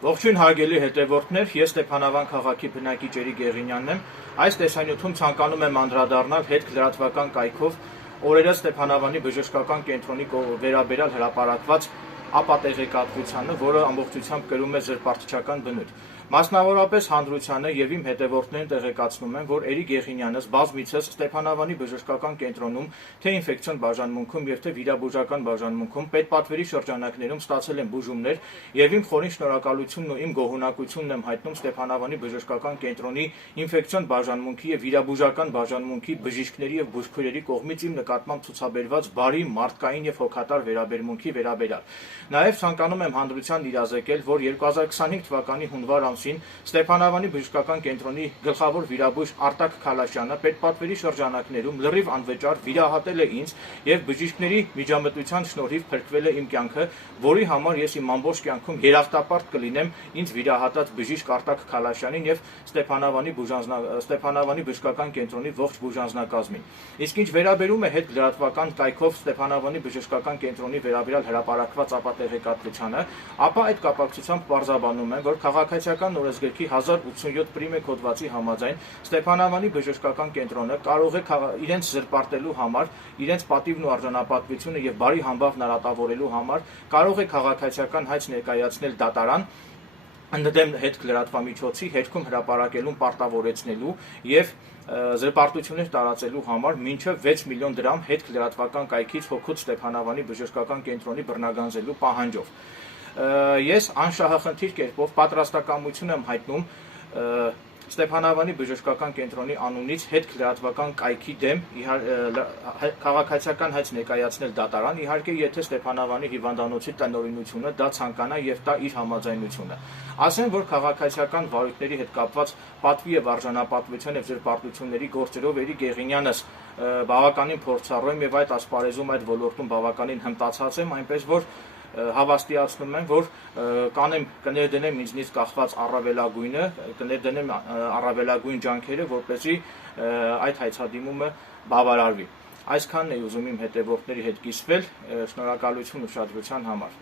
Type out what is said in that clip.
Ողջույն հարգելի հետևորդներ, ես Ստեփանավան քաղաքի բնակիչ Էրիկ Եղինյանն եմ։ Այս տեսանյութում ցանկանում եմ անդրադառնալ հետքլրատվական կայքով օրերս Ստեփանավանի բժշկական կենտրոնի վերաբերյալ հրապարակված ապատեղեկատվությանը, որը ամբողջությամբ կրում է զրպարտչական բնույթ։ Մասնավորապես հանրությանը եւ իմ հետևորդներին տեղեկացնում եմ, որ Էրիկ Եղինյանս բազմիցս Ստեփանավանի բժշկական կենտրոնում թե ինֆեկցիոն բաժանմունքում եւ թե վիրաբուժական բաժանմունքում պետպատվերի շրջանակներում ստացել են բուժումներ եւ իմ խորին շնորհակալությունն ու իմ գոհունակությունն եմ հայտնում Ստեփանավանի բժշկական կենտրոնի ինֆեկցիոն բաժանմունքի եւ վիրաբուժական բաժանմունքի բժիշկների եւ բուժքույրերի կողմից իմ նկատմամբ ցուցաբերված բարի մարդկային եւ հոգատար վերաբերմունքի վերաբերյալ։ Նաեւ ցանկանում եմ հանրությանն իրազեկել, որ 2025 թվականի հունվար ամսին Ստեփանավանի բժշկական կենտրոնի գլխավոր վիրաբույժ Արտակ Քալաշյանը պետպատվերի շրջանակներում լրիվ անվճար վիրահատել է ինձ եւ բժիշկների միջամտության շնորհիվ փրկվել է իմ կյանքը, որի համար ես իմ ամբողջ կյանքում երախտապարտ կլինեմ ինձ վիրահատած բժիշկ Արտակ Քալաշյանին եւ Ստեփանավանի բժշկական կենտրոնի ողջ բուժանձնակազմին։ Իսկ ինչ վերաբերում է հետլրատվական կայքով Ստեփանավանի բժշկական կենտրոնի վերաբերյալ հրապարակված ապատեղեկատվությանը, ապա այդ կապակցությամբ պարզաբանում եմ, որ քաղաքացիական օրենսգրքի 1087 պրիմե կոդվածի համաձայն Ստեփանավանի բժշկական կենտրոնը կարող է իրենց զրպարտելու համար, իրենց պատիվն ու արժանապատվությունը եւ բարի համբավն արատավորելու համար կարող է քաղաքացիական հայց ներկայացնել դատարան ընդդեմ հետքլրատվամիջոցի հետքում հրապարակելուն պարտավորեցնելու եւ զրպարտություններ տարածելու համար մինչև 6 միլիոն դրամ հետքլրատվական կայքից հօգուտ Ստեփանավանի բժշկական կենտրոնի բռնագանձելու պահանջով։ Ես անշահախնդիր կերպով պատրաստակամություն եմ հայտնում Ստեփանավանի բժշկական կենտրոնի անունից հետքլրատվական կայքի դեմ քաղաքացիական հայց ներկայացնել դատարան, իհարկե, եթե Ստեփանավանի հիվանդանոցի տնօրինությունը դա ցանկանա եւ տա իր համաձայնությունը։ Ասեմ, որ քաղաքացիական վարույթների հետ կապված պատվի եւ արժանապատվության եւ զրպարտությունների գործերով Էրիկ Եղինյանս բավականին փորձառու եմ եւ այդ ասպարեզում այդ ոլորտում բավականին հմտացած եմ, այնպես որ հավաստիացնում եմ, որ կներդնեմ ինձնից կախված առավելագույնը, կներդնեմ առավելագույն ջանքերը, որպեսզի այդ հայցադիմումը բավարարվի։ Այսքանն էի ուզում իմ հետևորդների հետ կիսվել, շնորհակալություն ուշադրության համար։